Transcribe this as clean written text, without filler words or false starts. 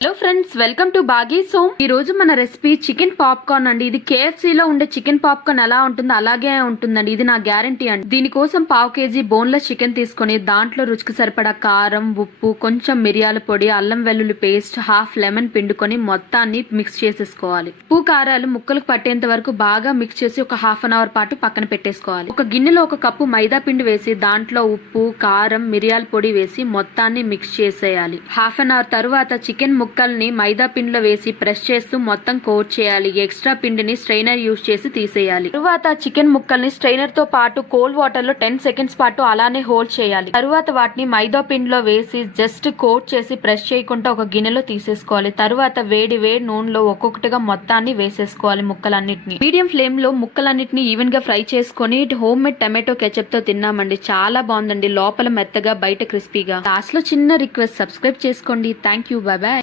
Hello friends, welcome to బాగీస్ home. ఈ రోజు మన రెసిపీ చికెన్ పాప్కార్న్ అండి. ఇది KFC లో ఉండే చికెన్ పాప్కార్న్ ఎలా ఉంటుందో అలాగే ఉంటుందండి. ఇది నా గ్యారంటీ అండి. దీనికోసం 1/2 kg బోన్లెస్ చికెన్ తీసుకొని దాంట్లో రుచికి సరిపడా కారం, ఉప్పు, కొంచెం మిరియాల పొడి, అల్లం వెల్లుల్లి పేస్ట్, హాఫ్ లెమన్ పిండుకొని మొత్తాన్ని మిక్స్ చేసేసుకోవాలి. ఉప్పు కారాలు ముక్కలకు పట్టేంత వరకు బాగా మిక్స్ చేసి ఒక 1/2 అవర్ పాటు పక్కన పెట్టేసుకోవాలి. ఒక గిన్నెలో 1 కప్పు మైదా పిండి వేసి దాంట్లో ఉప్పు, కారం, మిరియాల పొడి వేసి మొత్తాన్ని మిక్స్ చేసేయాలి. 1/2 అవర్ తరువాత చికెన్ ముక్కల్ని మైదా పిండిలో వేసి ప్రెస్ చేస్తూ మొత్తం కోట్ చేయాలి. ఎక్స్ట్రా పిండిని స్ట్రైనర్ యూజ్ చేసి తీసేయాలి. తరువాత చికెన్ ముక్కల్ని స్ట్రైనర్ తో పాటు కోల్డ్ వాటర్ లో 10 సెకండ్స్ పాటు అలానే హోల్డ్ చేయాలి. తరువాత వాటిని మైదా పిండిలో వేసి జస్ట్ కోట్ చేసి ప్రెస్ చేయకుండా ఒక గిన్నెలో తీసేసుకోవాలి. తరువాత వేడి నూనెలో ఒక్కొక్కటిగా మొత్తాన్ని వేసేసుకోవాలి. ముక్కలన్నిటిని మీడియం ఫ్లేమ్ లో ముక్కలన్నిటిని ఈవెన్ గా ఫ్రై చేసుకుని హోమ్ మేడ్ టమాటో కెచప్ తో తిన్నామండి. చాలా బాగుందండి. లోపల మెత్తగా, బయట క్రిస్పీగా. లాస్ట్ లో చిన్న రిక్వెస్ట్, సబ్స్క్రైబ్ చేసుకోండి. Thank you. Bye bye.